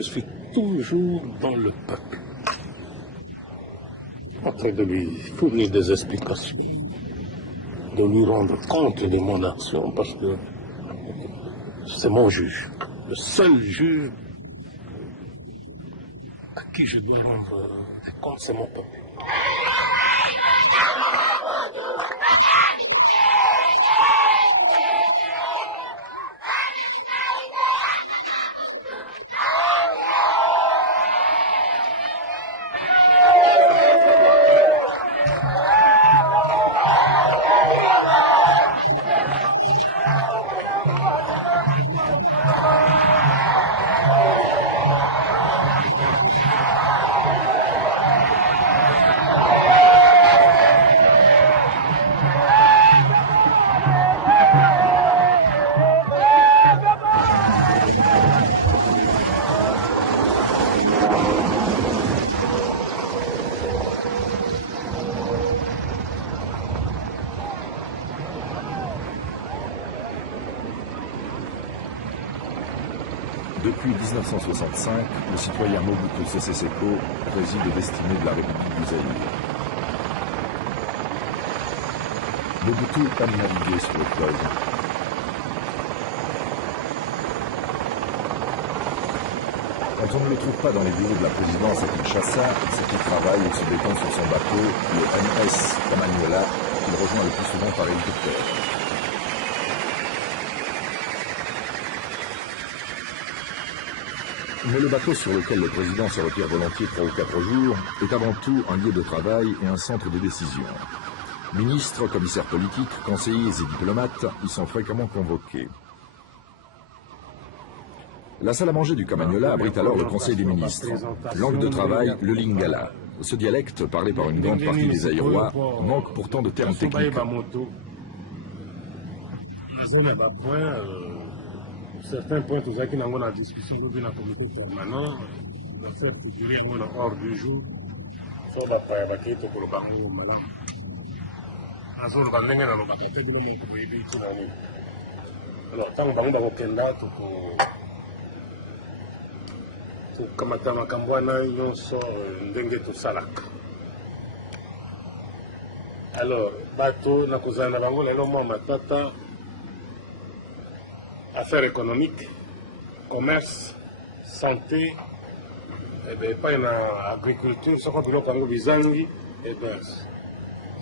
Je suis toujours dans le peuple, en train de lui fournir des explications, de lui rendre compte de mon action, parce que c'est mon juge, le seul juge à qui je dois rendre des comptes, c'est mon peuple. Depuis 1965, le citoyen Mobutu Sese Seko réside aux destinées de la République du Zaïre. Mobutu aime naviguer sur le fleuve. Quand on ne le trouve pas dans les bureaux de la présidence à Kinshasa, c'est qu'il travaille et se détend sur son bateau, le MS Kamanyola, qu'il rejoint le plus souvent par hélicoptère. Mais le bateau sur lequel le président se retire volontiers 3 ou 4 jours est avant tout un lieu de travail et un centre de décision. Ministres, commissaires politiques, conseillers et diplomates y sont fréquemment convoqués. La salle à manger du Kamanyola abrite alors le Conseil des ministres. Langue de travail, le lingala. Ce dialecte, parlé par une grande partie des Zaïrois, manque pourtant de termes techniques. Certains points tout ça qui n'ont pas la discussion de la comité permanente, la faire figurer hors du jour, soit la paix pour le banc ou malade. Alors, tant que vous avez pour kamata makambwana nyonso ndenge tosalaka. Alors, bato nakozala na bango lelo mwa matata. Affaires économiques, commerce, santé, et bien, pas une agriculture, ce qu'on peut dire bizangi, et bien,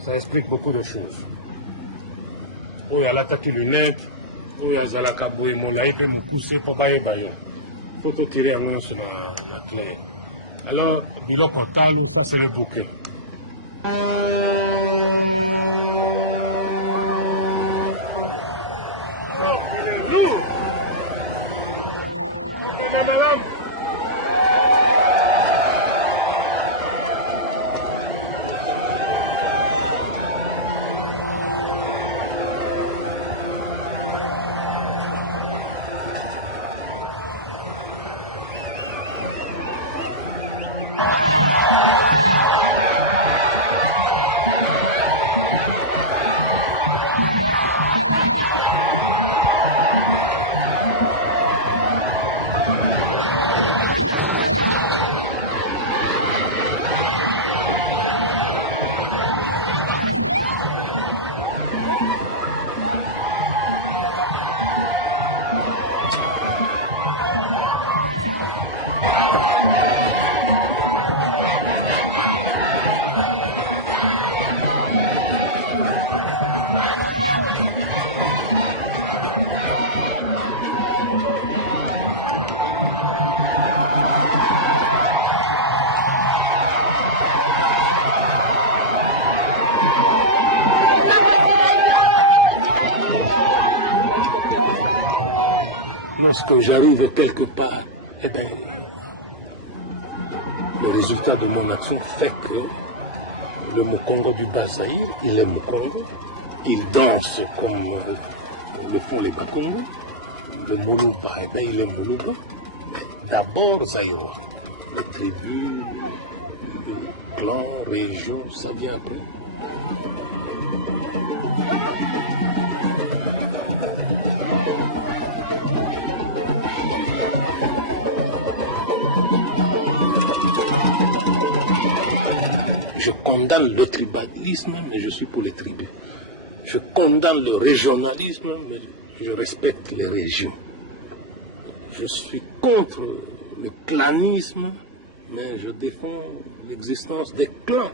ça explique beaucoup de choses. Où il y a l'attaque lunette, où il y a Zalakabou et Moulaï, qui me poussent pour bailler baillon. Il faut tout tirer en main sur la clé. Alors, bilan portal, ça c'est le bouquet. Lourd. Madame. Lorsque j'arrive quelque part, eh bien, le résultat de mon action fait que le Mukongo du Bas-Zaïre, il est Mukongo, il danse comme le font les Bakongo, le Moluba, eh bien, il est Moluba, mais d'abord Zaïrois, les tribus, les clans, régions, ça vient après. Je condamne le tribalisme, mais je suis pour les tribus. Je condamne le régionalisme, mais je respecte les régions. Je suis contre le clanisme, mais je défends l'existence des clans.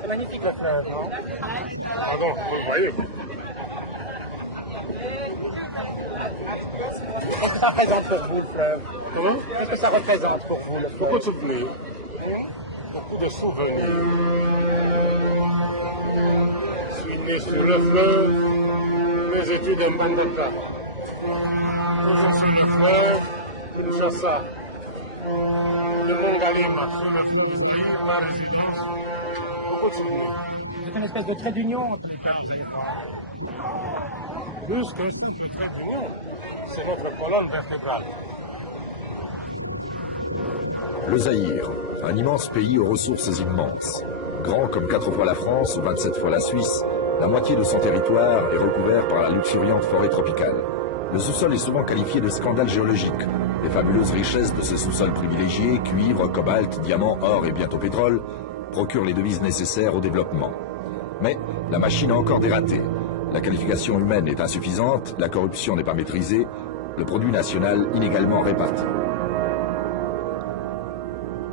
C'est magnifique le fleuve, non? Pardon, vous voyez. Qu'est-ce que ça représente pour vous, le fleuve? Comment? Qu'est-ce que ça représente pour vous, le fleuve? Beaucoup de souvenirs. Beaucoup de souvenirs. Je suis né sur le fleuve, mes études en Mbandaka. Toujours sur le fleuve, Kinshasa. Le Mongalema, sur le fleuve, ma résidence. Beaucoup de souvenirs. C'est une espèce de trait d'union. Plus que c'est une trait d'union, c'est notre colonne vertébrale. Le Zaïre, un immense pays aux ressources immenses. Grand comme 4 fois la France ou 27 fois la Suisse, la moitié de son territoire est recouvert par la luxuriante forêt tropicale. Le sous-sol est souvent qualifié de scandale géologique. Les fabuleuses richesses de ce sous-sol privilégié, cuivre, cobalt, diamants, or et bientôt pétrole, procurent les devises nécessaires au développement. Mais la machine a encore dératé. La qualification humaine est insuffisante, la corruption n'est pas maîtrisée, le produit national inégalement réparti.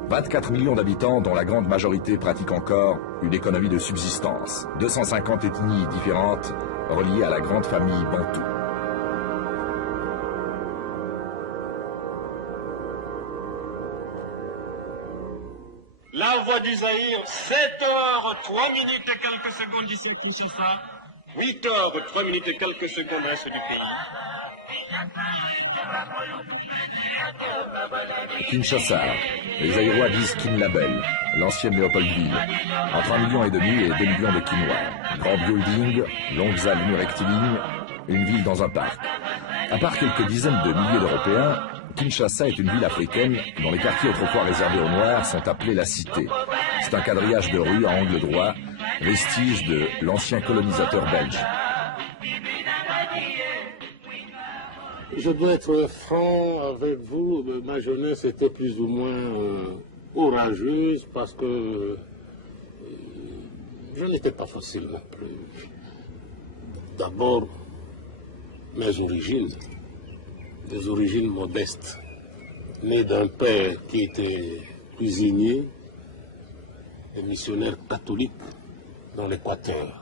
24 millions d'habitants dont la grande majorité pratique encore une économie de subsistance. 250 ethnies différentes reliées à la grande famille bantoue. La voix du Zaïre, 7h03 minutes et quelques secondes ici à Kinshasa, 8h03 et quelques secondes au reste du pays. Kinshasa, les Zaïrois disent Kinlabel, l'ancienne Léopoldville, entre 1,5 million et 2 millions de Kinois. Grand building, longues avenues rectilignes, une ville dans un parc. À part quelques dizaines de milliers d'Européens, Kinshasa est une ville africaine dont les quartiers autrefois réservés aux Noirs sont appelés la Cité. C'est un quadrillage de rues à angle droit, vestige de l'ancien colonisateur belge. Je dois être franc avec vous, ma jeunesse était plus ou moins orageuse parce que je n'étais pas facile non plus. D'abord, mes origines, des origines modestes, né d'un père qui était cuisinier et missionnaire catholique dans l'Équateur.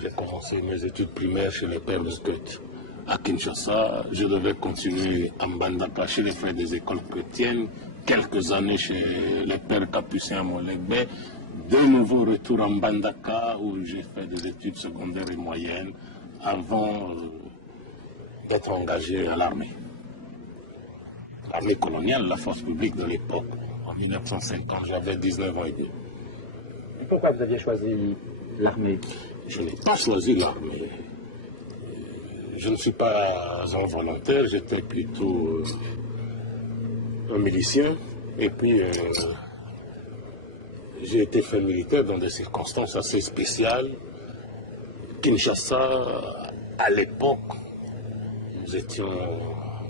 J'ai commencé mes études primaires chez les pères Musquet. À Kinshasa, je devais continuer à Mbandaka chez les frères des écoles chrétiennes, quelques années chez les pères capucins à Molegbe, de nouveau retour à Mbandaka où j'ai fait des études secondaires et moyennes avant d'être engagé à l'armée. L'armée coloniale, la force publique de l'époque, en 1950, j'avais 19 ans et demi. Et pourquoi vous aviez choisi l'armée? Je n'ai pas choisi l'armée. Je ne suis pas un volontaire, j'étais plutôt un milicien. Et puis, j'ai été fait militaire dans des circonstances assez spéciales. Kinshasa, à l'époque, nous étions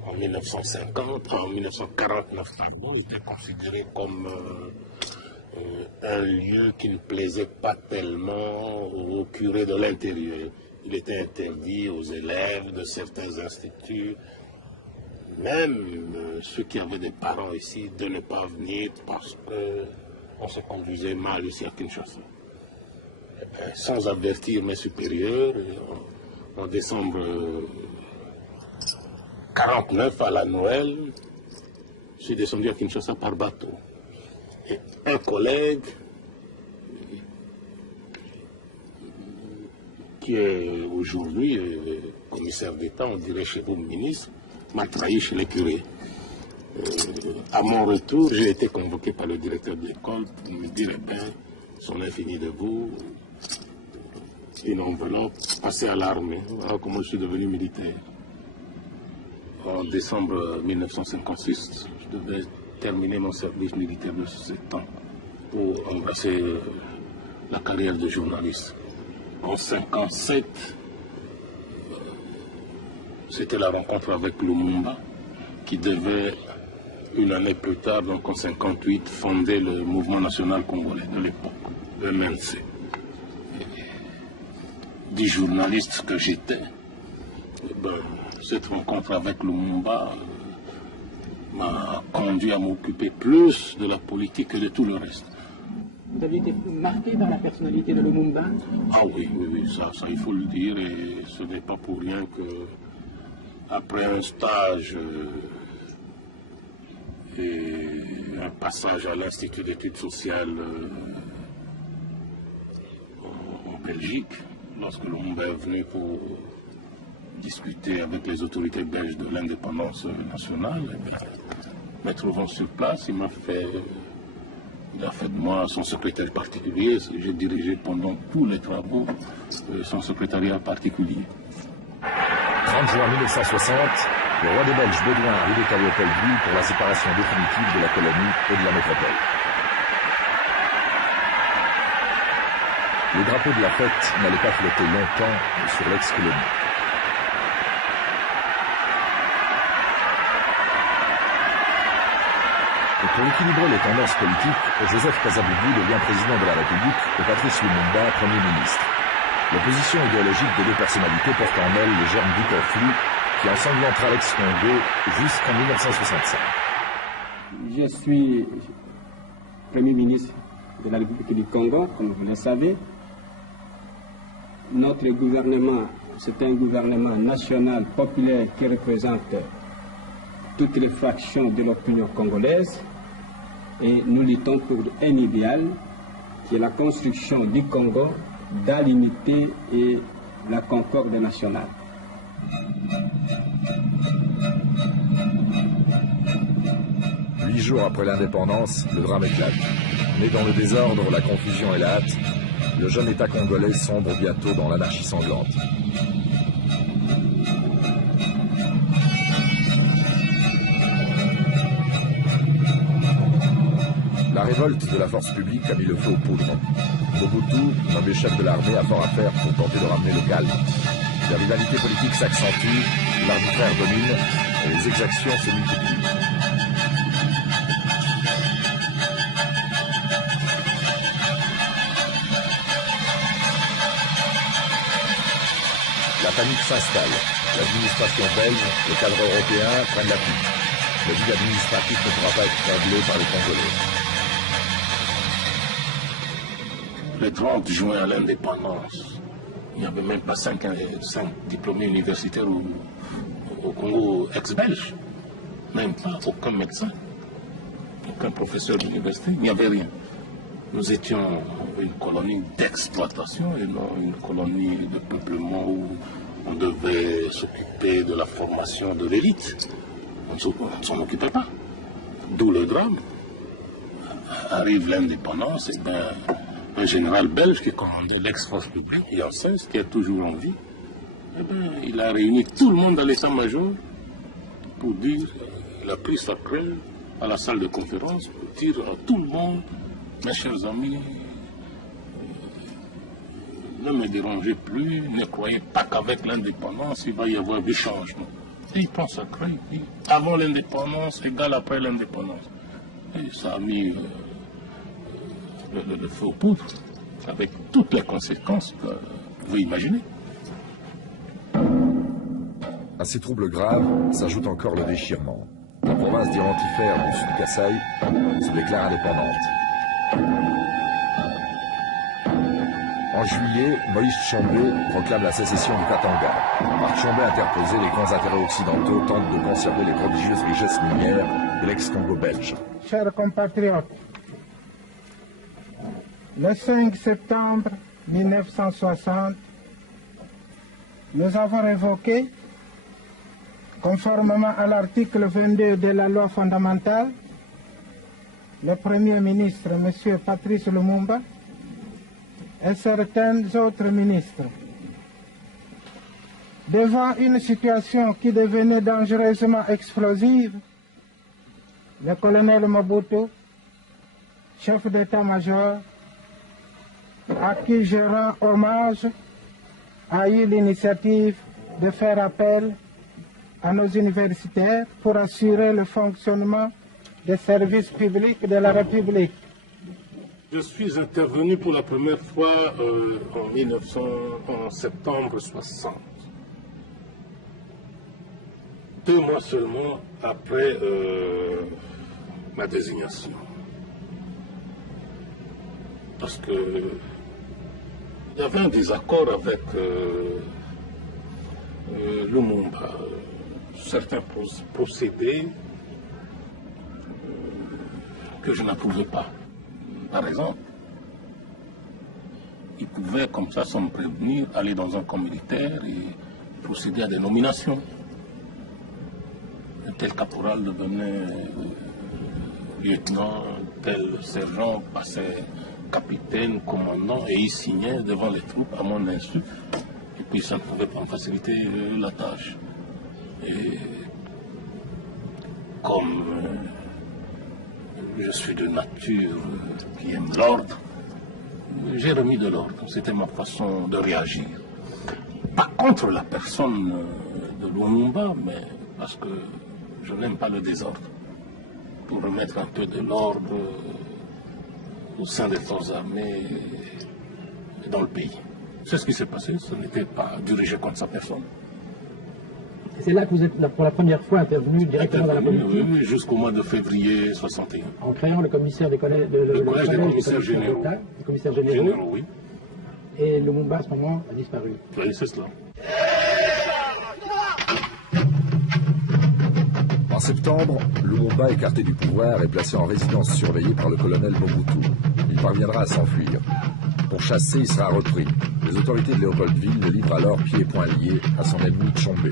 en 1950, en 1949, pardon, était considéré comme un lieu qui ne plaisait pas tellement aux curés de l'intérieur. Il était interdit aux élèves de certains instituts, même ceux qui avaient des parents ici, de ne pas venir parce qu'on se conduisait mal ici à Kinshasa. Sans avertir mes supérieurs, en décembre 49 à la Noël, je suis descendu à Kinshasa par bateau. Et un collègue qui est aujourd'hui commissaire d'État, on dirait chez vous ministre, m'a trahi chez les curés. À mon retour, j'ai été convoqué par le directeur de l'école pour me dire, eh bien, son infini de vous, une enveloppe, passée à l'armée. Alors comment je suis devenu militaire. en décembre 1956, je devais terminer mon service militaire de 7 ans pour embrasser la carrière de journaliste. En 1957, c'était la rencontre avec Lumumba qui devait, une année plus tard, donc en 1958, fonder le mouvement national congolais de l'époque, le MNC. 10 journalistes que j'étais, cette rencontre avec Lumumba m'a conduit à m'occuper plus de la politique que de tout le reste. Vous avez été marqué par la personnalité de Lumumba? Ah oui, ça il faut le dire, et ce n'est pas pour rien que après un stage et un passage à l'Institut d'études sociales en Belgique, lorsque Lumumba est venu pour discuter avec les autorités belges de l'indépendance nationale, me trouvant sur place, il a fait de moi son secrétaire particulier. J'ai dirigé pendant tous les travaux son secrétariat particulier. 30 juin 1960, le roi des Belges Baudouin arrive à Léopoldville pour la séparation définitive de la colonie et de la métropole. Le drapeau de la fête n'allait pas flotter longtemps sur l'ex-colonie. Et pour équilibrer les tendances politiques, Joseph Kasavubu devient président de la République et Patrice Lumumba Premier ministre. L'opposition idéologique des deux personnalités porte en elle les germes du conflit qui ensanglantera l'ex-Congo jusqu'en 1965. Je suis Premier ministre de la République du Congo, comme vous le savez. Notre gouvernement, c'est un gouvernement national populaire qui représente toutes les fractions de l'opinion congolaise. Et nous luttons pour un idéal qui est la construction du Congo dans l'unité et la concorde nationale. Huit jours après l'indépendance, le drame éclate. Né dans le désordre, la confusion et la hâte, le jeune État congolais sombre bientôt dans l'anarchie sanglante. La révolte de la force publique a mis le feu aux poudres. Mobutu, nommé chef de l'armée, a fort à faire pour tenter de ramener le calme. La rivalité politique s'accentue, l'arbitraire domine et les exactions se multiplient. La panique s'installe. L'administration belge, le cadre européen prennent la fuite. Le vide administratif ne pourra pas être comblé par les Congolais. Le 30 juin à l'indépendance, il n'y avait même pas 5 diplômés universitaires au Congo ex-belge. Même pas aucun médecin, aucun professeur d'université, il n'y avait rien. Nous étions une colonie d'exploitation et non une colonie de peuplement où on devait s'occuper de la formation de l'élite. On ne s'en occupait pas. D'où le drame. Arrive l'indépendance, et un général belge qui commandait l'ex-force publique, Janssens, qui est toujours en vie, il a réuni tout le monde à l'état-major pour dire, il a pris sa crème à la salle de conférence pour dire à tout le monde, mes chers amis, ne me dérangez plus, ne croyez pas qu'avec l'indépendance, il va y avoir des changements. Et il prend sa crème, il dit, avant l'indépendance égale après l'indépendance. Et ça a mis le feu aux poudres, avec toutes les conséquences que vous pouvez imaginer. À ces troubles graves s'ajoute encore le déchirement. La province d'Irantifère du sud Kasaï se déclare indépendante. En juillet, Moïse Tshombe proclame la sécession du Katanga. Par Tshombe interposé, les grands intérêts occidentaux tentent de conserver les prodigieuses richesses minières de l'ex-Congo belge. Chers compatriotes, le 5 septembre 1960, nous avons révoqué, conformément à l'article 22 de la loi fondamentale, le Premier ministre, M. Patrice Lumumba, et certains autres ministres. Devant une situation qui devenait dangereusement explosive, le colonel Mobutu, chef d'état-major, à qui je rends hommage, a eu l'initiative de faire appel à nos universitaires pour assurer le fonctionnement des services publics de la République. Je suis intervenu pour la première fois en septembre 60. 2 mois seulement après ma désignation. Parce que il y avait un désaccord avec Lumumba. Certains procédés que je n'approuvais pas. Par exemple, il pouvait comme ça, sans me prévenir, aller dans un camp militaire et procéder à des nominations. Tel caporal devenait lieutenant, tel sergent passait capitaine, commandant, et il signait devant les troupes à mon insu. Et puis ça ne pouvait pas me faciliter la tâche. Et comme je suis de nature qui aime l'ordre, j'ai remis de l'ordre. C'était ma façon de réagir. Pas contre la personne de Lumumba, mais parce que je n'aime pas le désordre. Pour remettre un peu de l'ordre au sein des forces armées et dans le pays. C'est ce qui s'est passé, ce n'était pas dirigé contre sa personne. C'est là que vous êtes pour la première fois intervenu directement dans la politique. Oui, jusqu'au mois de février 61. En créant le commissaire des collèges, le collège des commissaires généraux. Les commissaires généraux, oui. Et Lumumba à ce moment a disparu. Oui, c'est cela. En septembre, Lumumba, écarté du pouvoir, est placé en résidence surveillée par le colonel Mobutu. Il parviendra à s'enfuir. Pour chasser, il sera repris. Les autorités de Léopoldville le livrent alors pieds et poings liés à son ennemi Tchombé.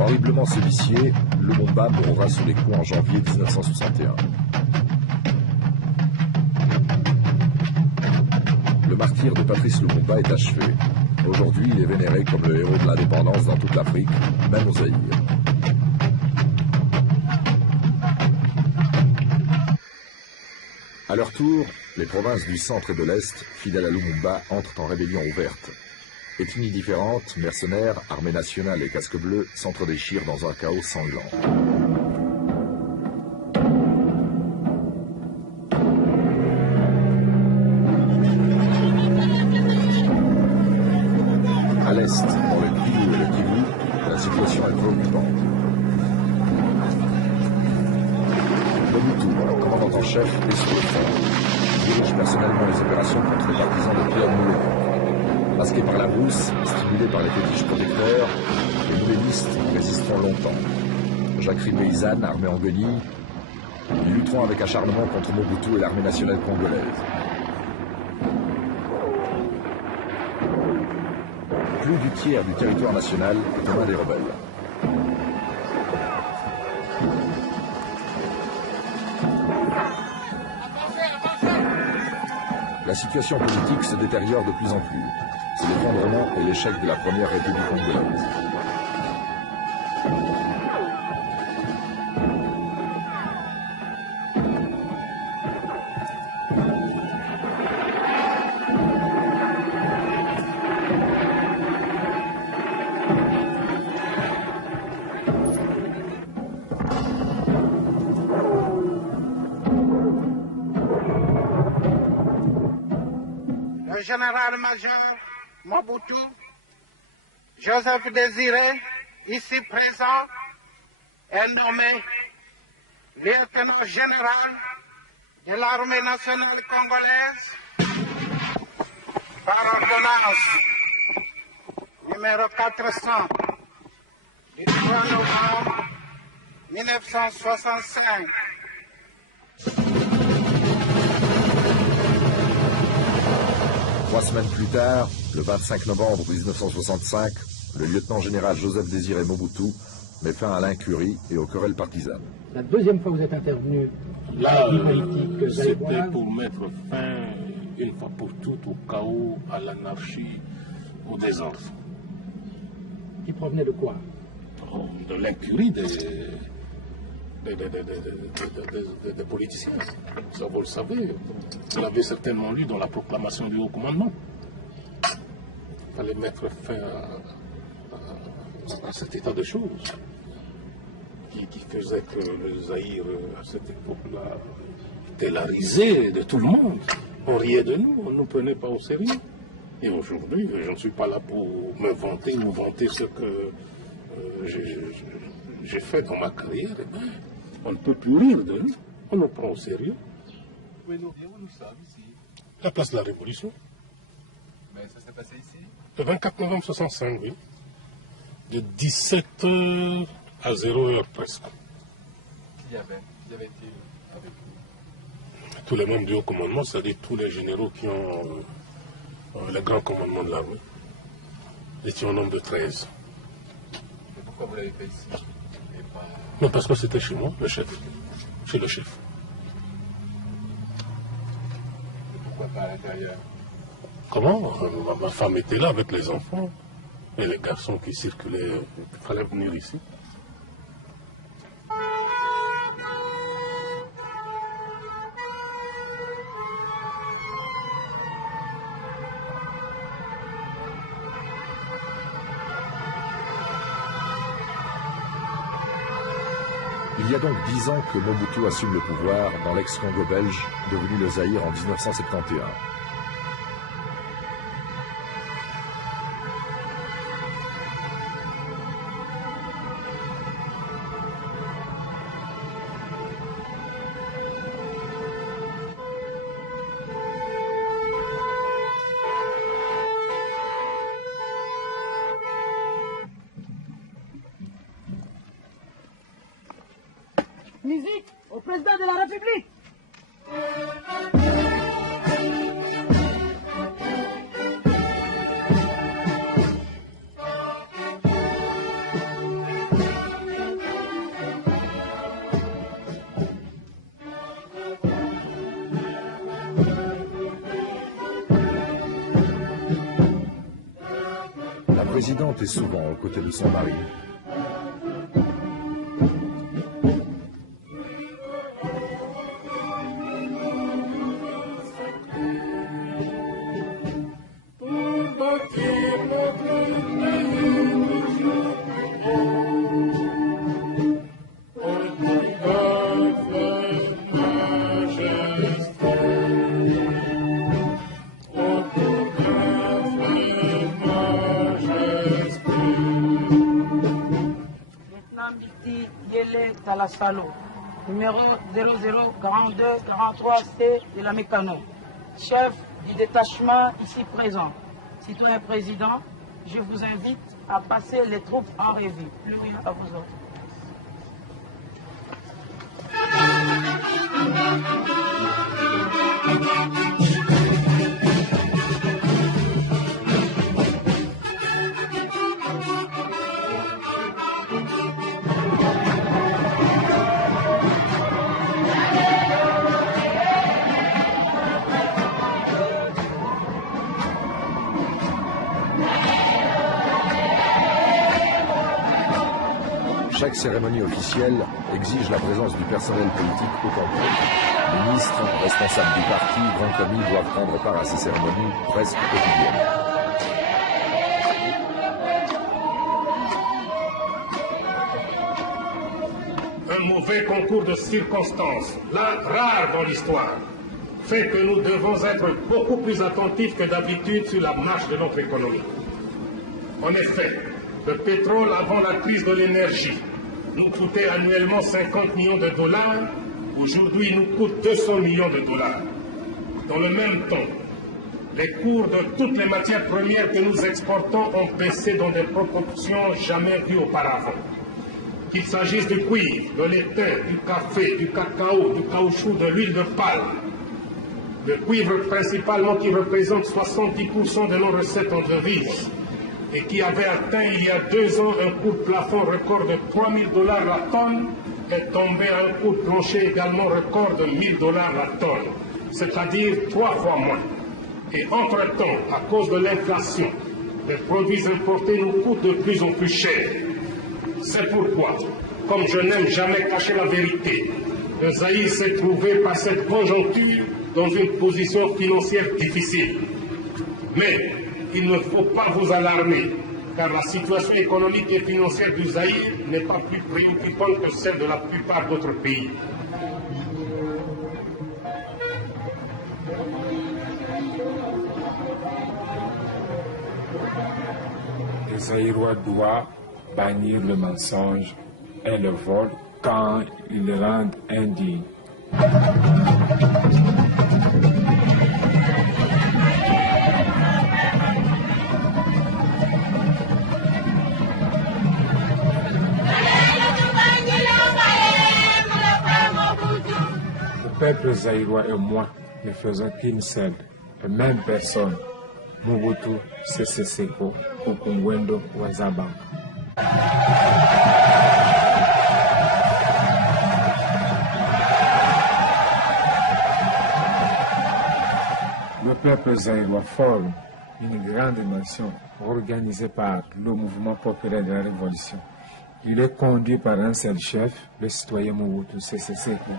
Horriblement sévicié, Lumumba mourra sous les coups en janvier 1961. Le martyre de Patrice Lumumba est achevé. Aujourd'hui, il est vénéré comme le héros de l'indépendance dans toute l'Afrique, même au Zaïre. À leur tour, les provinces du centre et de l'Est, fidèles à Lumumba, entrent en rébellion ouverte. Ethnies différentes, mercenaires, armée nationale et casques bleus s'entredéchirent dans un chaos sanglant. À l'Est, dans le Kivu et le Kivu, la situation est préoccupante. Mobutu, commandant en chef, est sur le front. Il dirige personnellement les opérations contre les partisans de Pierre Moulin. Masqués par la brousse, stimulés par les fétiches protecteurs, les moulénistes résisteront longtemps. Jacquerie paysanne, armée en guenilles, ils lutteront avec acharnement contre Mobutu et l'armée nationale congolaise. Plus du tiers du territoire national est aux mains des rebelles. La situation politique se détériore de plus en plus. C'est l'effondrement et l'échec de la première République congolaise. Le général-major Mobutu, Joseph Désiré, ici présent, est nommé lieutenant général de l'armée nationale congolaise par ordonnance numéro 400 du 3 novembre 1965. Trois semaines plus tard, le 25 novembre 1965, le lieutenant-général Joseph Désiré Mobutu met fin à l'incurie et aux querelles partisanes. La deuxième fois que vous êtes intervenu Là, politique c'était zaïroise. pour mettre fin, une fois pour toutes, au chaos, à l'anarchie, au désordre. Qui provenait de quoi? De l'incurie des politiciens. Ça, vous le savez. Vous l'avez certainement lu dans la proclamation du haut commandement. Il fallait mettre fin à cet état de choses qui faisait que le Zaïre, à cette époque-là, était la risée de tout le monde. On riait de nous, on ne nous prenait pas au sérieux. Et aujourd'hui, je ne suis pas là pour me vanter ou vanter ce que j'ai fait dans ma carrière. Eh bien, on ne peut plus rire de nous, on nous prend au sérieux. Oui, nous sommes ici. La place de la Révolution. Mais ça s'est passé ici? Le 24 novembre 65, oui. De 17h à 0h presque. Qui y avait-il avec vous? Tous les membres du haut commandement, c'est-à-dire tous les généraux qui ont le grand commandement de l'armée. Nous étions au nombre de 13. Mais pourquoi vous l'avez fait ici? Et pas... Non, parce que c'était chez moi, le chef. Chez le chef. Et pourquoi pas à l'intérieur? Comment? Ma femme était là avec les enfants et les garçons qui circulaient. Il fallait venir ici. Il y a donc 10 ans que Mobutu assume le pouvoir dans l'ex-Congo belge, devenu le Zaïre en 1971. Musique au président de la République. La présidente est souvent aux côtés de son mari. Talasalo, numéro 004243C de la Mécano, chef du détachement ici présent. Citoyen président, je vous invite à passer les troupes en revue. Plus rien à vous autres. Chaque cérémonie officielle exige la présence du personnel politique au complet. Ministres, responsables du parti, grands commis doivent prendre part à ces cérémonies presque quotidiennes. Un mauvais concours de circonstances, là rare dans l'histoire, fait que nous devons être beaucoup plus attentifs que d'habitude sur la marche de notre économie. En effet, le pétrole avant la crise de l'énergie nous coûtait annuellement 50 millions de dollars. Aujourd'hui, il nous coûte 200 millions de dollars. Dans le même temps, les cours de toutes les matières premières que nous exportons ont baissé dans des proportions jamais vues auparavant. Qu'il s'agisse du cuivre, de l'étain, du café, du cacao, du caoutchouc, de l'huile de palme. Le cuivre principalement qui représente 70% de nos recettes en devises et qui avait atteint il y a 2 ans un coût plafond record de 3 000 $ la tonne, est tombé à un coût de plancher également record de $1000 la tonne, c'est-à-dire 3 fois moins. Et entre-temps, à cause de l'inflation, les produits importés nous coûtent de plus en plus cher. C'est pourquoi, comme je n'aime jamais cacher la vérité, le Zaïre s'est trouvé par cette conjoncture dans une position financière difficile. Mais il ne faut pas vous alarmer, car la situation économique et financière du Zaïre n'est pas plus préoccupante que celle de la plupart d'autres pays. Le Zaïrois doit bannir le mensonge et le vol quand ils le rendent indigne. Le peuple zaïrois et moi ne faisons qu'une seule et même personne, Mobutu Sese Seko Okungwendo Wazabamba. Le peuple zaïrois forme une grande nation organisée par le mouvement populaire de la Révolution. Il est conduit par un seul chef, le citoyen Mobutu Sese Seko.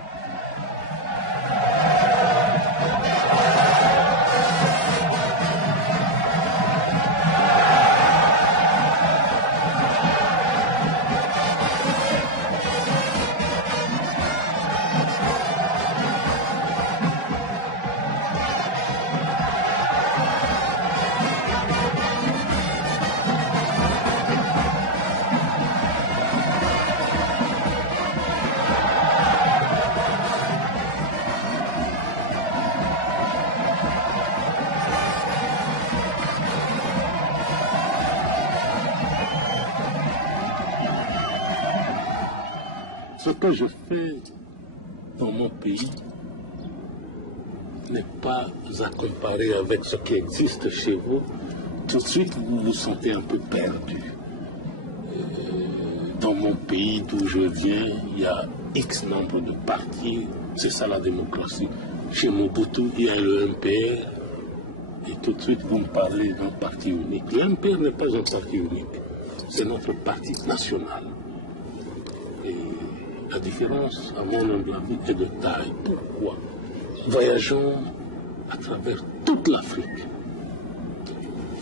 Ce que je fais dans mon pays n'est pas à comparer avec ce qui existe chez vous. Tout de suite, vous vous sentez un peu perdu. Dans mon pays d'où je viens, il y a X nombre de partis, c'est ça la démocratie. Chez Mobutu, il y a le MPR, et tout de suite, vous me parlez d'un parti unique. Le MPR n'est pas un parti unique, c'est notre parti national. La différence, à mon humble avis, est de taille. Pourquoi? Voyageons à travers toute l'Afrique.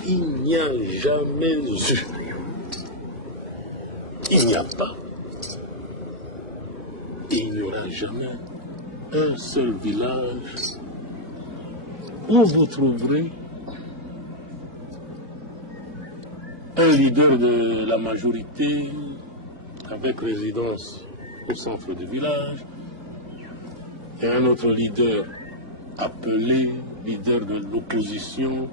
Il n'y a jamais eu, il n'y a pas, et il n'y aura jamais un seul village où vous trouverez un leader de la majorité avec résidence au centre du village, et un autre leader appelé leader de l'opposition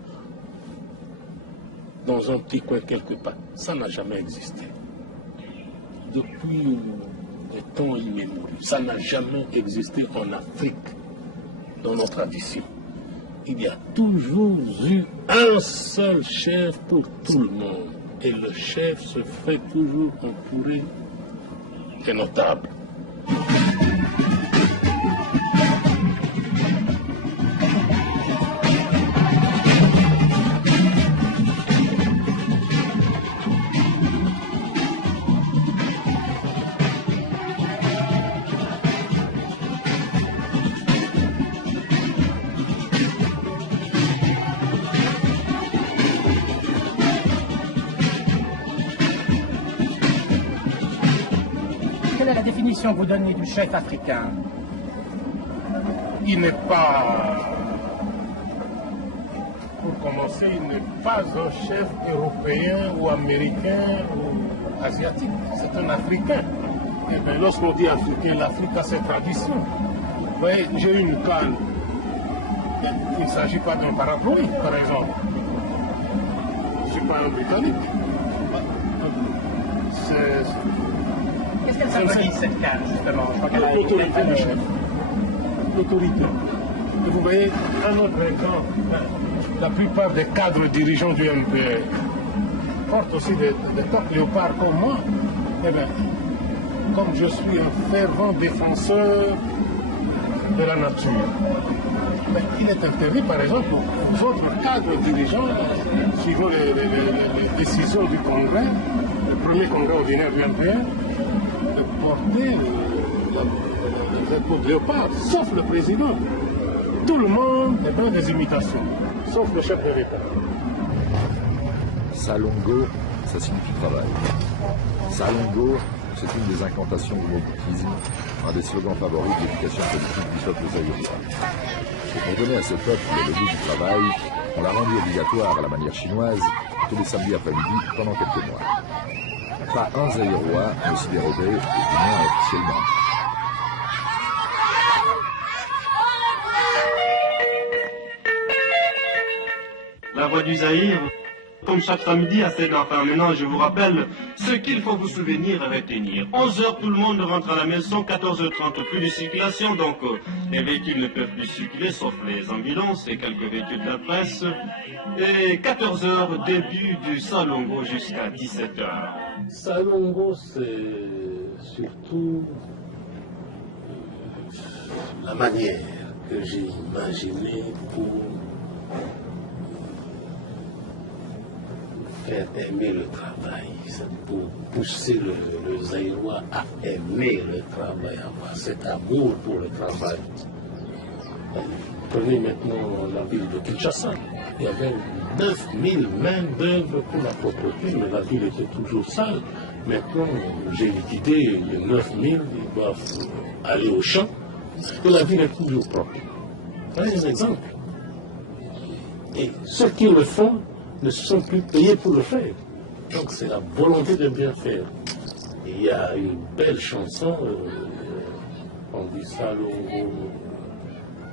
dans un petit coin quelque part. Ça n'a jamais existé. Depuis des temps immémoriaux, ça n'a jamais existé en Afrique, dans nos traditions. Il y a toujours eu un seul chef pour tout le monde, et le chef se fait toujours entourer est notable. Quelle est la définition que vous donnez du chef africain? Il n'est pas, pour commencer, il n'est pas un chef européen ou américain ou asiatique, c'est un Africain. Et bien, lorsqu'on dit Africain, l'Afrique a ses traditions. Vous voyez, j'ai une canne. Il ne s'agit pas d'un parapluie, par exemple. Je ne suis pas un Britannique. Qu'est-ce qu'elle symbolise, cette canne, justement? L'autorité du chef. L'autorité. Et vous voyez, un autre exemple, la plupart des cadres dirigeants du MPR portent aussi des toques léopards comme moi. Eh bien, comme je suis un fervent défenseur de la nature. Mais il est interdit, par exemple, aux autres cadres dirigeants, suivant les décisions du Congrès, le premier Congrès ordinaire du RPR, de porter les drapeaux de léopard, sauf le président. Tout le monde est dans des imitations, sauf le chef de l'État. Salongo, ça signifie travail. Salongo, c'est une des incantations du moboutisme, un des slogans favoris de l'éducation politique du peuple zaïrois. Pour donner à ce peuple le goût du travail, on l'a rendu obligatoire à la manière chinoise tous les samedis après-midi pendant quelques mois. Pas un zaïrois ne s'y dérobait, et du moins officiellement. La voix du Zaïre, comme chaque samedi à 7h maintenant, je vous rappelle ce qu'il faut vous souvenir et retenir. 11h, tout le monde rentre à la maison, 14h30, plus de circulation, donc les véhicules ne peuvent plus circuler, sauf les ambulances et quelques véhicules de la presse. Et 14h, début du Salongo jusqu'à 17h. Salongo, c'est surtout la manière que j'ai imaginée pour faire aimer le travail, c'est pour pousser le Zaïrois à aimer le travail, à avoir cet amour pour le travail. Prenez maintenant la ville de Kinshasa. Il y avait 9000 mains d'œuvre pour la propreté, mais la ville était toujours sale. Maintenant, j'ai liquidé les 9000, ils doivent aller au champ, et la ville est toujours propre. C'est un exemple. Et ceux qui le font ne sont plus payés pour le faire. Donc c'est la volonté de bien faire. Et il y a une belle chanson, on dit Salongo,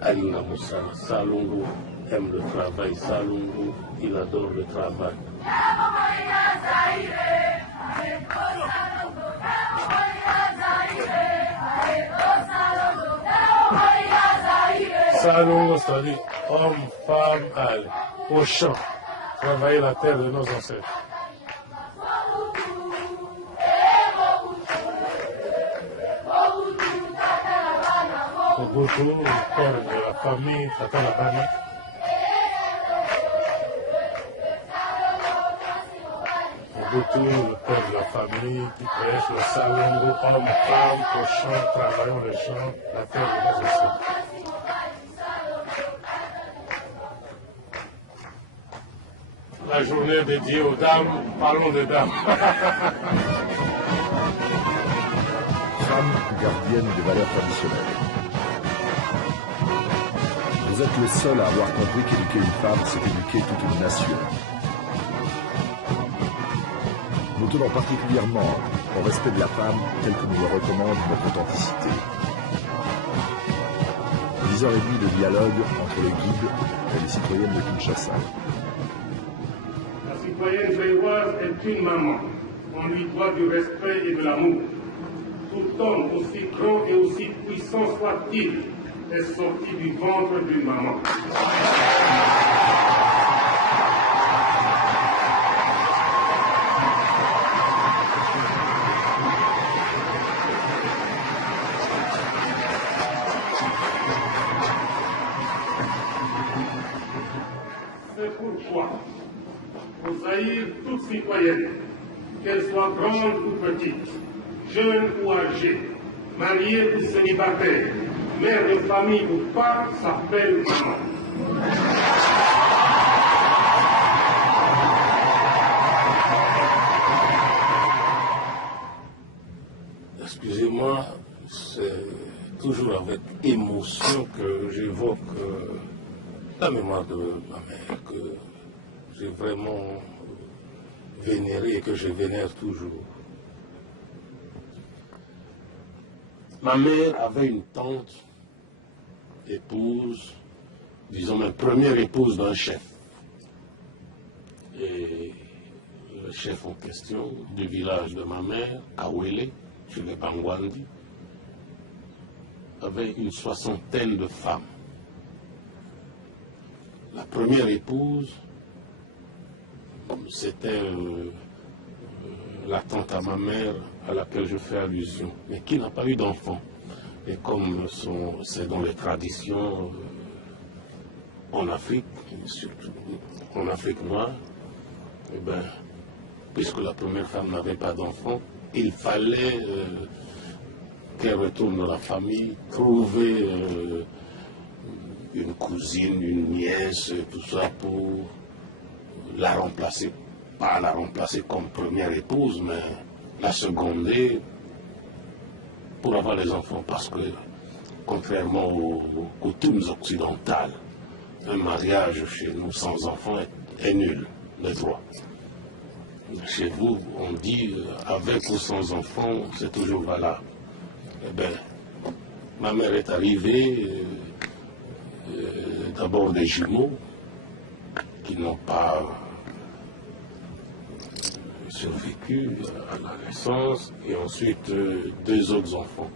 Alina Moussa, Salongo aime le travail, Salongo, il adore le travail. Salongo, c'est-à-dire homme, femme, allez, au champ. Travailler la terre de nos ancêtres. Mobutu, le père de la famille, Tata Labana. Mobutu, le père de la famille, qui prêche le Salongo, homme, femme, cochon, travaillons les champs, la terre de nos ancêtres. La journée dédiée aux dames, parlons des dames. Femme gardienne des valeurs traditionnelles. Vous êtes le seul à avoir compris qu'éduquer une femme, c'est éduquer toute une nation. Nous tenons particulièrement au respect de la femme tel que nous le recommande notre authenticité. 10h30 de dialogue entre le guide et les citoyennes de Kinshasa. La citoyenne zaïroise est une maman. On lui doit du respect et de l'amour. Tout homme, aussi grand et aussi puissant soit-il, est sorti du ventre d'une maman. C'est pourquoi, au Zaïre, toute citoyenne, qu'elle soit grande ou petite, jeune ou âgée, mariée ou célibataire, mère de famille ou pas, s'appelle maman. Excusez-moi, c'est toujours avec émotion que j'évoque la mémoire de ma mère, que j'ai vraiment vénérée et que je vénère toujours. Ma mère avait une tante, épouse, disons même première épouse d'un chef. Et le chef en question du village de ma mère, Awele, chez les Bangwandi, avait une 60aine de femmes. La première épouse, c'était la tante à ma mère à laquelle je fais allusion, mais qui n'a pas eu d'enfant. Et comme c'est dans les traditions en Afrique, surtout en Afrique noire, eh ben, puisque la première femme n'avait pas d'enfant, il fallait qu'elle retourne dans la famille, trouver une cousine, une nièce, tout ça pour la remplacer. Pas la remplacer comme première épouse, mais la seconder pour avoir les enfants. Parce que, contrairement aux coutumes occidentales, un mariage chez nous sans enfants est nul, de droit. Chez vous, on dit avec ou sans enfants, c'est toujours valable. Eh bien, ma mère est arrivée, d'abord des jumeaux qui n'ont pas survécu à la naissance, et ensuite 2 autres enfants.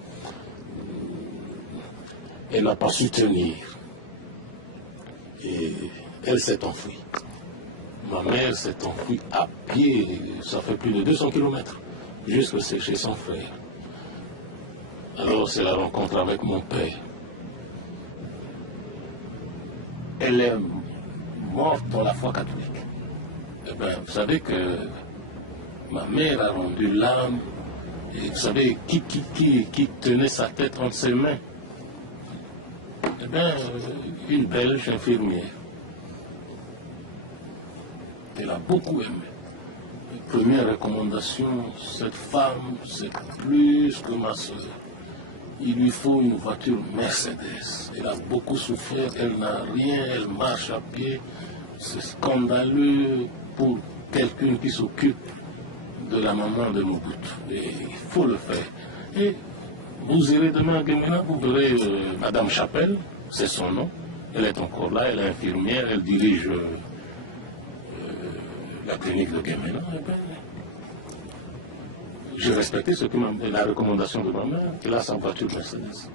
Elle n'a pas su tenir et elle s'est enfuie. Ma mère s'est enfuie à pied, ça fait plus de 200 km, jusque chez son frère. Alors c'est la rencontre avec mon père. Elle est morte dans la foi catholique. Eh bien, vous savez que ma mère a rendu l'âme, et vous savez qui tenait sa tête entre ses mains? Eh bien, une Belge infirmière. Elle a beaucoup aimé. Première recommandation, cette femme, c'est plus que ma soeur. Il lui faut une voiture Mercedes. Elle a beaucoup souffert, elle n'a rien, elle marche à pied. C'est scandaleux pour quelqu'un qui s'occupe de la maman de Mobutu. Et il faut le faire. Et vous irez demain à Gemena, vous verrez Madame Chapelle, c'est son nom. Elle est encore là, elle est infirmière, elle dirige la clinique de Gemena. J'ai respecté ce que la recommandation de ma mère, elle a sa voiture Mercedes.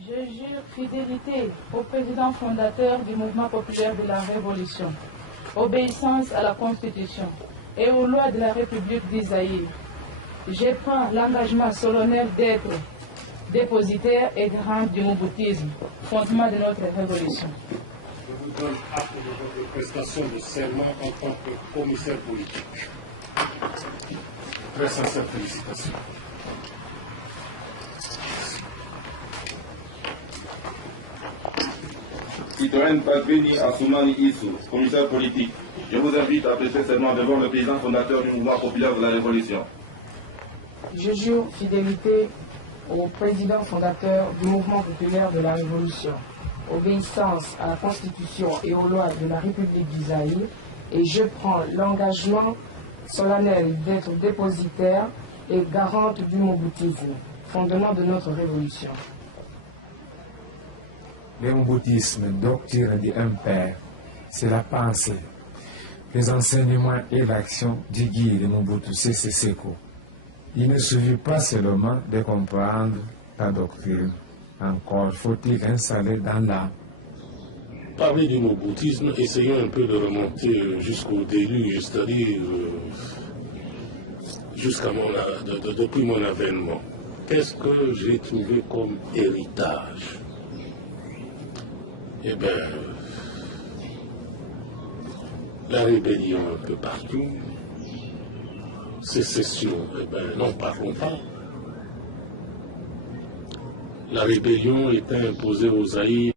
Je jure fidélité au président fondateur du mouvement populaire de la Révolution, obéissance à la Constitution et aux lois de la République d'Isaïe. Je prends l'engagement solennel d'être dépositaire et garant du moboutisme, fondement de notre révolution. Je vous donne acte de votre prestation de serment en tant que commissaire politique. Très sincère félicitations. Citoyenne Padrini Assoumani Issou, commissaire politique, je vous invite à prêter serment devant le président fondateur du mouvement populaire de la Révolution. Je jure fidélité au président fondateur du mouvement populaire de la Révolution, obéissance à la Constitution et aux lois de la République d'Isaïe, et je prends l'engagement solennel d'être dépositaire et garante du moboutisme, fondement de notre révolution. Le moboutisme, doctrine d'un père, c'est la pensée, les enseignements et l'action du guide de Mobutu Sese Seko. Il ne suffit pas seulement de comprendre la doctrine, encore faut-il installer dans l'âme. Parler du moboutisme, essayons un peu de remonter jusqu'au début, c'est-à-dire depuis mon avènement. Qu'est-ce que j'ai trouvé comme héritage? Eh bien, la rébellion un peu partout, sécession, eh bien, n'en parlons pas. La rébellion était imposée aux Zaïre.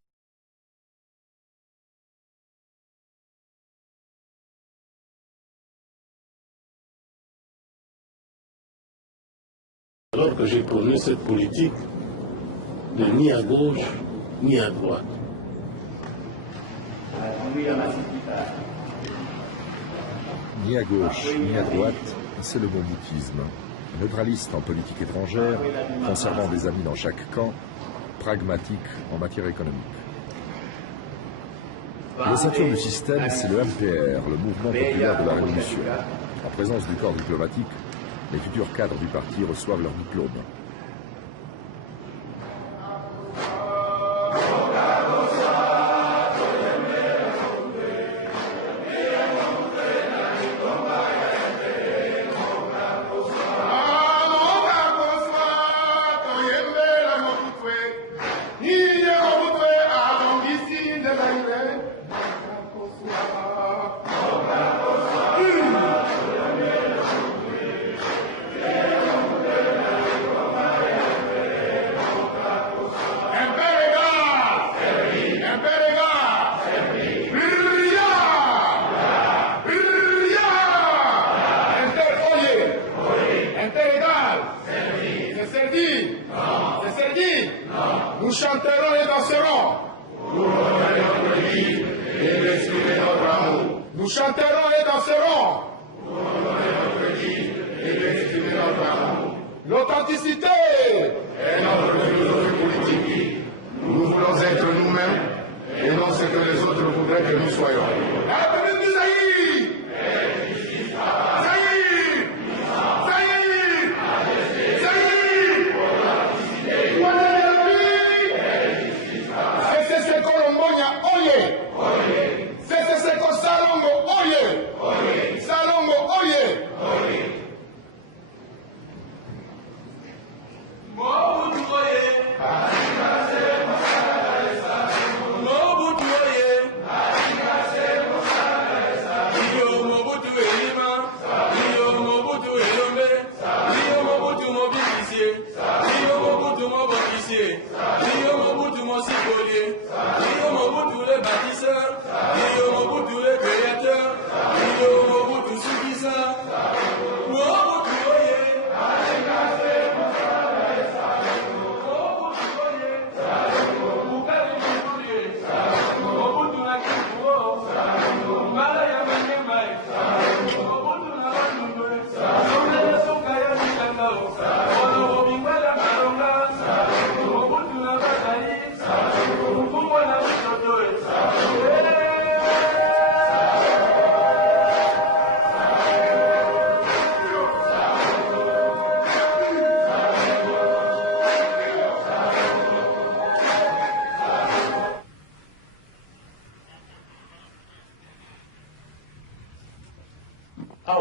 Alors que j'ai prôné cette politique, ni à gauche, ni à droite. Ni à gauche, ni à droite, c'est le moboutisme. Neutraliste en politique étrangère, conservant des amis dans chaque camp, pragmatique en matière économique. L'ossature du système, c'est le MPR, le mouvement populaire de la Révolution. En présence du corps diplomatique, les futurs cadres du parti reçoivent leur diplôme. Interégal. C'est servi. C'est servi. Nous chanterons et danserons. Nous chanterons et danserons. L'authenticité est notre philosophie politique. Nous voulons être nous-mêmes et non ce que les autres voudraient que nous soyons. La République du Zaïre! Zaïre! Zaïre! Zaïre! C'est ce Colombonia, oye! C'est ce que Salongo, oye! Salongo, oye!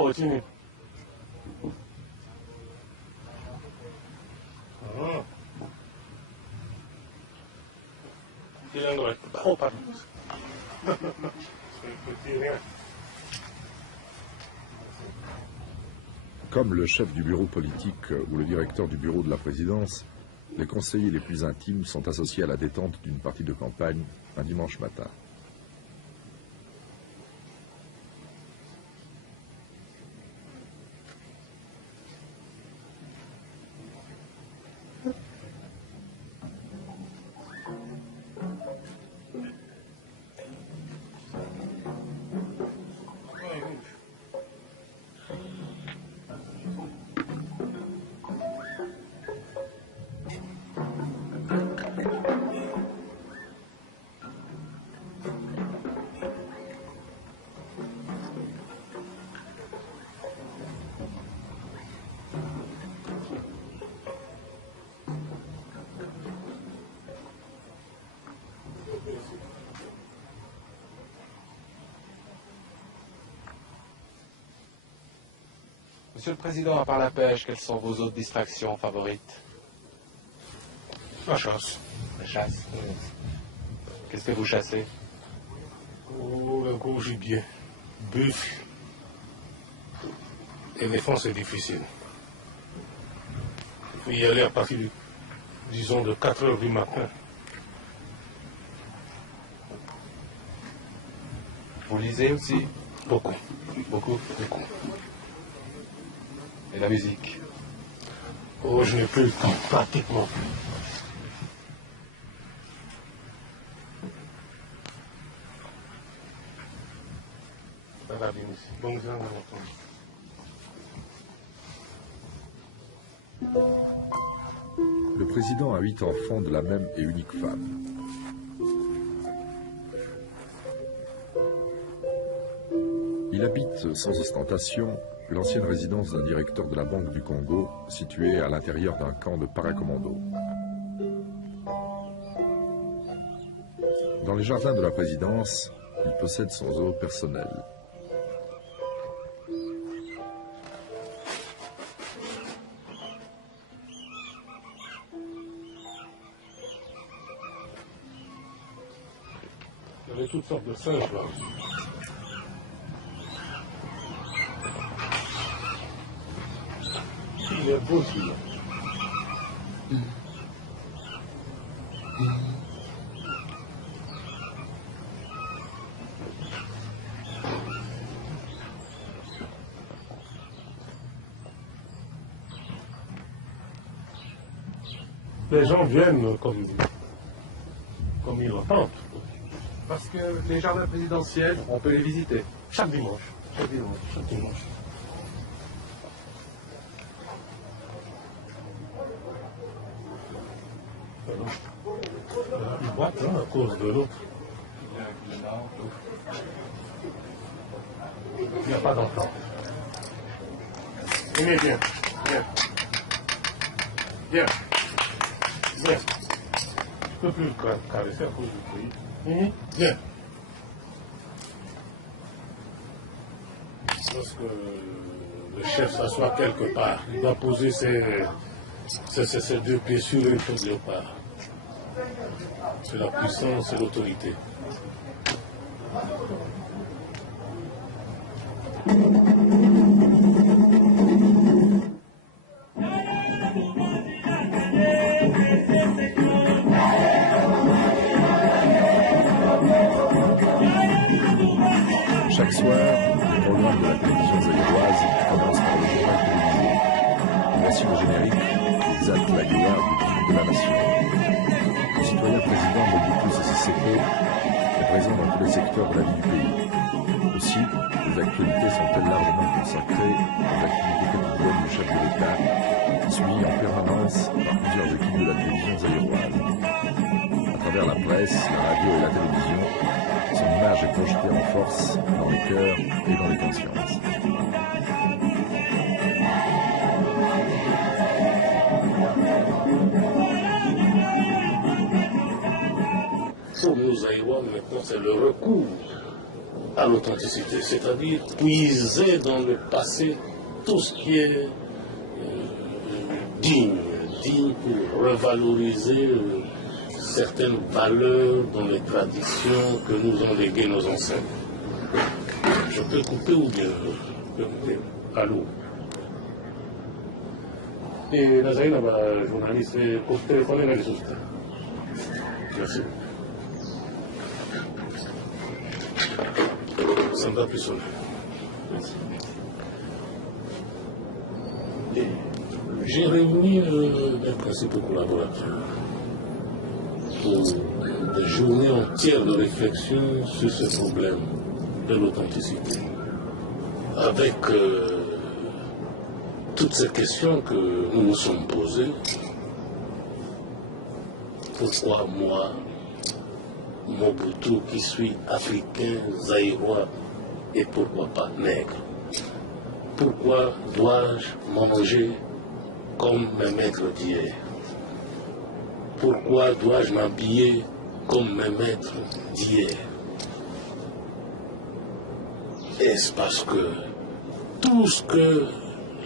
Continue. Oh, pardon. Comme le chef du bureau politique ou le directeur du bureau de la présidence, les conseillers les plus intimes sont associés à la détente d'une partie de campagne un dimanche matin. Monsieur le Président, à part la pêche, quelles sont vos autres distractions favorites? La chasse. La chasse. Qu'est-ce que vous chassez? Oh, le gros gibier. Buffle. Éléphant, c'est difficile. Il faut y aller à partir, disons, de 4 heures du matin. Vous lisez aussi? Beaucoup. Beaucoup? Beaucoup. Et la musique? Oh, je n'ai plus le temps, pratiquement plus. Ça va bien ici. Bonne journée à Le président a 8 enfants de la même et unique femme. Il habite sans ostentation l'ancienne résidence d'un directeur de la Banque du Congo, située à l'intérieur d'un camp de paracommando. Dans les jardins de la présidence, il possède son zoo personnel. Il y avait toutes sortes de singes là. Il est beau celui-là. les gens viennent comme ils l'entendent. Parce que les jardins présidentiels, on peut les visiter. Chaque dimanche. Chaque dimanche. Une boîte, hein, à cause de l'autre. Il n'y a pas d'enfant. Venez, viens. Viens. Je ne peux plus le caresser à cause du bruit. Viens. Lorsque le chef s'assoit quelque part, il doit poser ses deux pieds sur le léopard. C'est la puissance et l'autorité. Chaque soir, le programme de la télévision zaïroise commence par le journal télévisé. Voici le générique qui exalte la gloire de la nation. Le citoyen président Mobutu Sese Seko est présent dans tous les secteurs de la vie du pays. Aussi, les actualités sont-elles largement consacrées aux activités quotidiennes du chef de l'État, suivi en permanence par plusieurs équipes de la télévision zaïroise. À travers la presse, la radio et la télévision, son image est projetée en force dans les cœurs et dans les consciences. Pour nous Zaïrois, maintenant, c'est le recours à l'authenticité, c'est-à-dire puiser dans le passé tout ce qui est digne pour revaloriser certaines valeurs dans les traditions que nous ont léguées nos ancêtres. Je peux couper ou bien je peux couper. Allô. Et la Zaïna, journaliste, pour téléphoner là, les autres. Merci. Ça ne va plus sonner. Merci. J'ai réuni les principaux collaborateurs pour des journées entières de réflexion sur ce problème de l'authenticité. Avec toutes ces questions que nous nous sommes posées. Pourquoi moi, Mobutu, qui suis africain, zaïrois, et pourquoi pas nègre? Pourquoi dois-je manger comme mes maîtres d'hier? Pourquoi dois-je m'habiller comme mes maîtres d'hier? Est-ce parce que tout ce que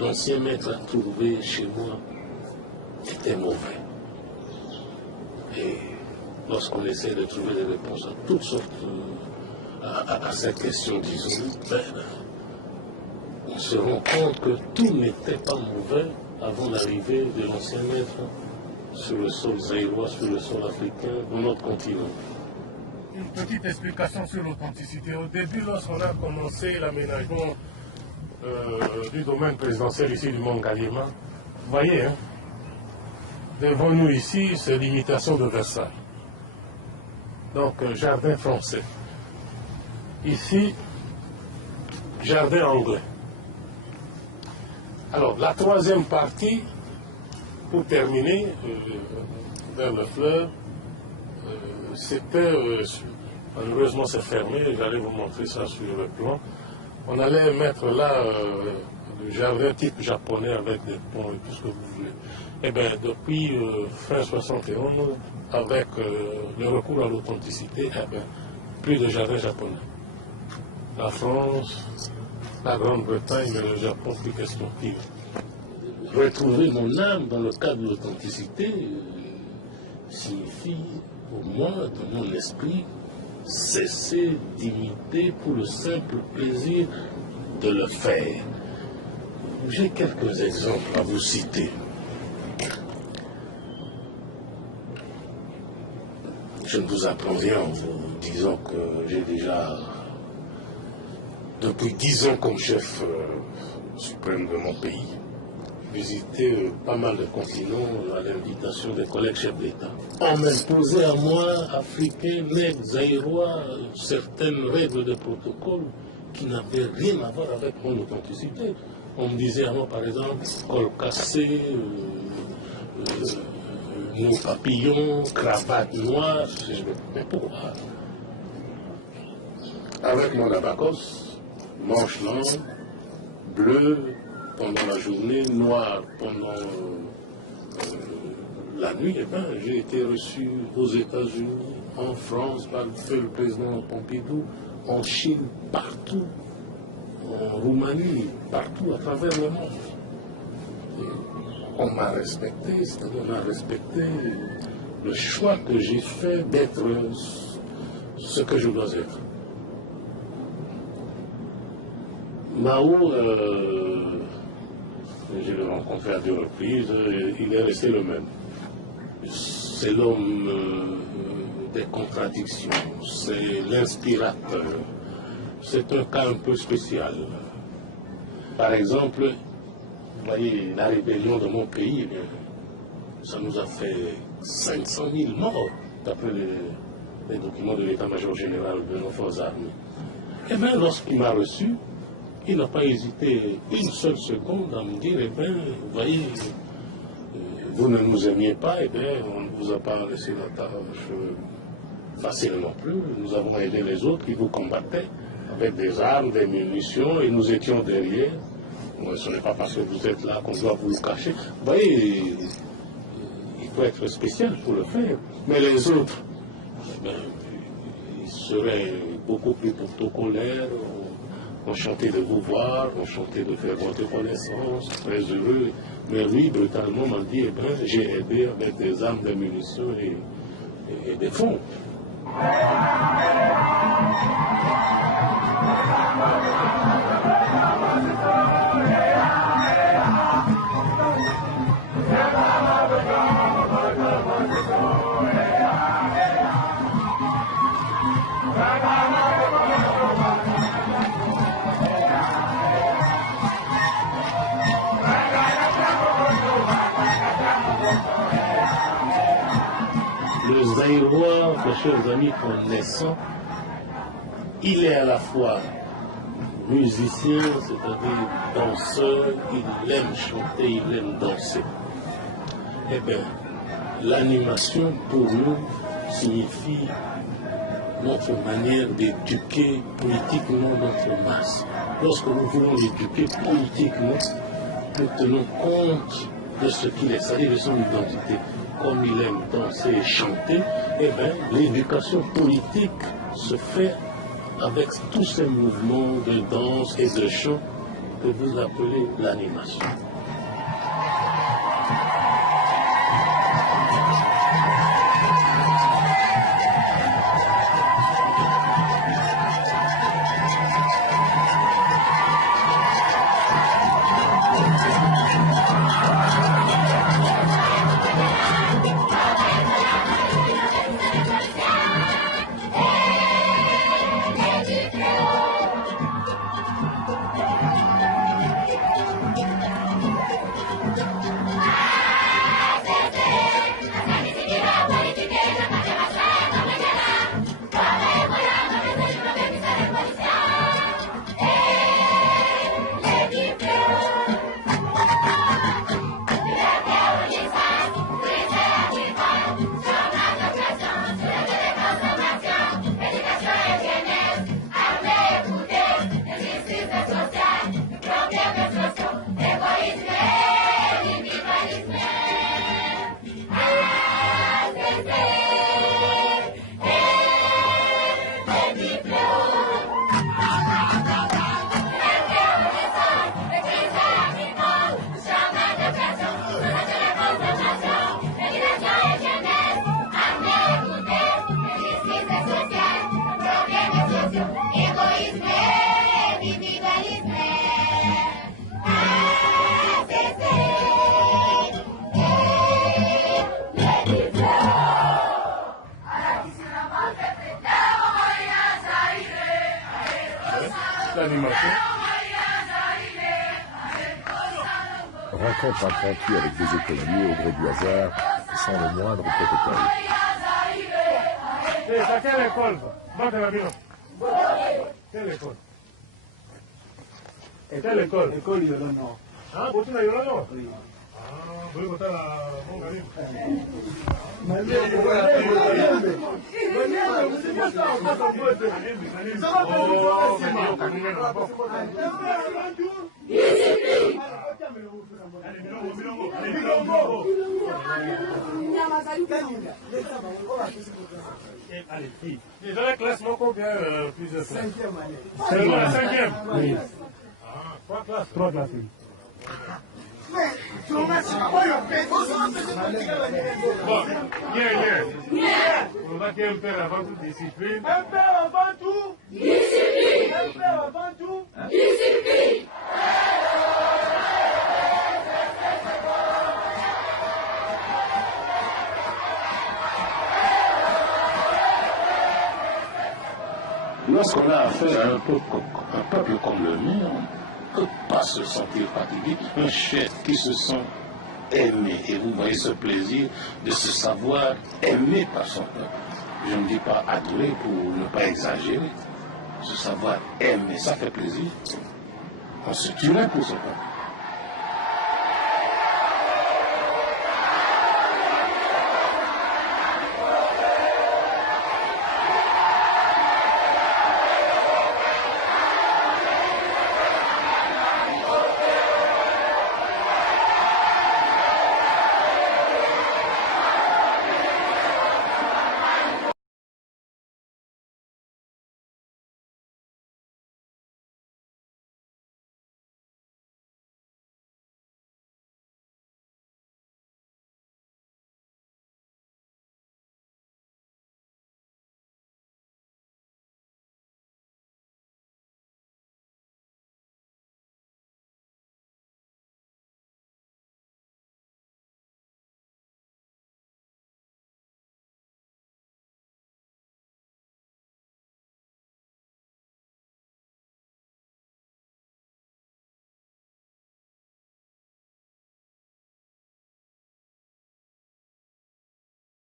l'ancien maître a trouvé chez moi était mauvais? Et lorsqu'on essaie de trouver des réponses à toutes sortes à cette question, disons, on se rend compte que tout n'était pas mauvais avant l'arrivée de l'ancien maître sur le sol zaïrois, sur le sol africain, dans notre continent. Une petite explication sur l'authenticité. Au début, lorsqu'on a commencé l'aménagement du domaine présidentiel ici du Mont Galima, vous voyez, hein, devant nous ici, c'est l'imitation de Versailles. Donc, jardin français. Ici, jardin anglais. Alors, la troisième partie, pour terminer, vers le fleuve, c'était, malheureusement c'est fermé, j'allais vous montrer ça sur le plan. On allait mettre là le jardin type japonais avec des ponts et tout ce que vous voulez. Eh bien, depuis fin 71, avec le recours à l'authenticité, eh bien, plus de jardin japonais. La France, la Grande-Bretagne et le Japon, plus question pire. Retrouver mon âme dans le cadre de l'authenticité signifie, pour moi, dans mon esprit, cesser d'imiter pour le simple plaisir de le faire. J'ai quelques exemples à vous citer. Je ne vous apprends rien en vous disant que j'ai déjà, depuis 10 ans comme chef suprême de mon pays, visité pas mal de continents à l'invitation des collègues chefs d'État. On m'imposait à moi, africain, nègre, zaïrois, certaines règles de protocole qui n'avaient rien à voir avec mon authenticité. On me disait à moi, par exemple, col cassé, nos papillons, cravate noire. Mais pourquoi? Avec mon abacos, manche longue, bleu pendant la journée, noir pendant la nuit, eh ben, j'ai été reçu aux États-Unis, en France, par le président Pompidou, en Chine, partout, en Roumanie, partout à travers le monde. Et on m'a respecté, c'est-à-dire on a respecté le choix que j'ai fait d'être ce que je dois être. Mao, je l'ai rencontré à 2 reprises, il est resté le même. C'est l'homme des contradictions, c'est l'inspirateur. C'est un cas un peu spécial. Par exemple, vous voyez, la rébellion de mon pays, ça nous a fait 500 000 morts, d'après les documents de l'état-major général de nos forces armées. Et bien, lorsqu'il m'a reçu, il n'a pas hésité une seule seconde à me dire, eh bien, vous voyez, vous ne nous aimiez pas, eh bien, on ne vous a pas laissé la tâche facile non plus. Nous avons aidé les autres qui vous combattaient avec des armes, des munitions, et nous étions derrière. Ce n'est pas parce que vous êtes là qu'on doit vous le cacher. Vous voyez, il faut être spécial pour le faire. Mais les autres, eh bien, ils seraient beaucoup plus protocolaires. Enchanté de vous voir, enchanté de faire votre connaissance, très heureux. Mais lui, brutalement, m'a dit, eh bien, j'ai aidé avec des armes, des munitions et des fonds. Le Zaïrois, mes chers amis, connaissant, il est à la fois musicien, c'est-à-dire danseur, il aime chanter, il aime danser. Eh bien, l'animation pour nous signifie notre manière d'éduquer politiquement notre masse. Lorsque nous voulons l'éduquer politiquement, nous tenons compte de ce qu'il est, c'est-à-dire de son identité. Comme il aime danser et chanter, eh bien, l'éducation politique se fait avec tous ces mouvements de danse et de chant que vous appelez l'animation. compte impromptu avec des écoliers au gré du hasard, sans le moindre protocole. C'est à quelle école? Quelle école? Et quelle école? L'école Yolano. Ah, vous êtes à Yolano? Oui. Ah, vous voulez voter à la Mongaline? Allez, qui? Déjà la classe, moi, combien plusieurs classes? Cinquième année. C'est la cinquième? Oui. Ah, trois classes? Trois classes, oui. Bon, bien. On va qu'il y ait un père avant toute discipline. Un père avant tout? Discipline. Un père avant tout? Discipline. Lorsqu'on a affaire à un peuple comme le mien, on ne peut pas se sentir fatigué. Un chef qui se sent aimé, et vous voyez ce plaisir de se savoir aimé par son peuple. Je ne dis pas adorer pour ne pas exagérer. Se savoir aimer, ça fait plaisir. On se tuerait pour ce peuple.